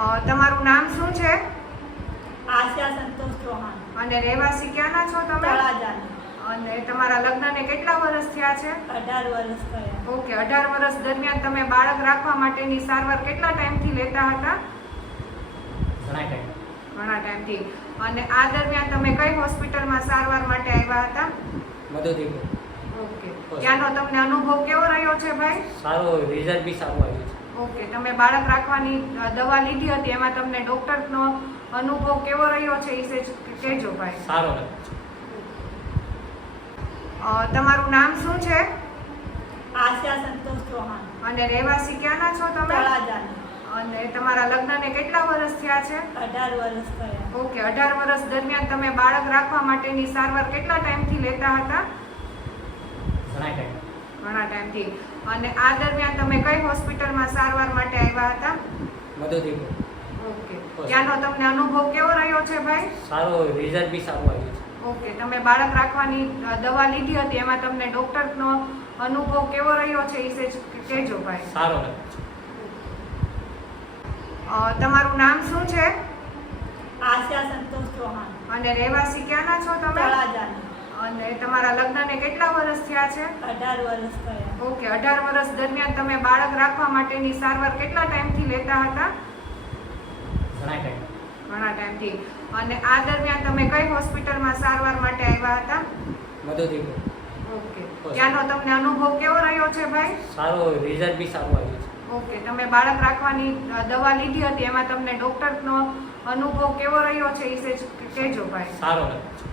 અ, તમારું નામ શું છે? આશા સંતોષ ચૌહાણ. અને રહેવાસી ક્યાંના છો તમે? અને તમારા લગ્નને કેટલા વર્ષ થયા છે? અઢાર વર્ષ થયા. ઓકે અઢાર વર્ષ દરમિયાન તમે બાળક રાખવા માટેની સારવાર કેટલા ટાઈમથી લેતા હતા? ઘણા ટાઈમ. ઘણા ટાઈમથી. અને આ દરમિયાન તમે કઈ હોસ્પિટલમાં સારવાર માટે આવ્યા હતા? મધુથી ઓકે. ત્યાંનો તમને અનુભવ કેવો રહ્યો છે ભાઈ? સારો રિઝલ્ટ બી સારું આવ્યું છે. ઓકે તમે બાળક રાખવાની દવા લીધી હતી એમાં તમને ડોક્ટરનો અનુભવ કેવો રહ્યો છે એ સેજ કહેજો ભાઈ. સારો તમારું નામ શું છે? આશા સંતોષ ચૌહાણ. અને રહેવાસી ક્યાંના છો તમે? તળાજાની. અને તમારા લગ્નને કેટલા વર્ષ થયા છે? અઢાર વર્ષ થયા. ઓકે અઢાર વર્ષ દરમિયાન તમે બાળક રાખવા માટેની સારવાર કેટલા ટાઈમથી લેતા હતા? ઘણા ટાઈમથી. અને આ દરમિયાન તમે કઈ હોસ્પિટલમાં સારવાર માટે આવ્યા હતા? મધુથી ઓકે. ત્યાંનો તમને અનુભવ કેવો રહ્યો છે ભાઈ? સારો રિઝલ્ટ બી સારું આવ્યું છે. ઓકે. તમે બાળક રાખવાની દવા લીધી હતી એમાં તમને ડોક્ટરનો અનુભવ કેવો રહ્યો છે એ સેજ કહેજો ભાઈ. સારો તમારું નામ શું છે? આશા સંતોષ ચૌહાણ. અને રહેવાસી ક્યાંના છો તમે? તળાજાની અને તમારા લગ્નને કેટલા વર્ષ થયા છે? અઢાર વર્ષ થયા. ઓકે અઢાર વર્ષ દરમિયાન તમે બાળક રાખવા માટેની સારવાર કેટલા ટાઈમથી લેતા હતા? ઘણા ટાઈમ. ઘણા ટાઈમથી. અને આ દરમિયાન તમે કઈ હોસ્પિટલમાં સારવાર માટે આવ્યા હતા? મધુથી ઓકે. ત્યાંનો તમને અનુભવ કેવો રહ્યો છે ભાઈ? સારો રિઝલ્ટ બી સારું આવ્યું છે. ઓકે તમે બાળક રાખવાની દવા લીધી હતી એમાં તમને ડોક્ટરનો અનુભવ કેવો રહ્યો છે એ સેજ કહેજો ભાઈ. સારો રહ્યો છે.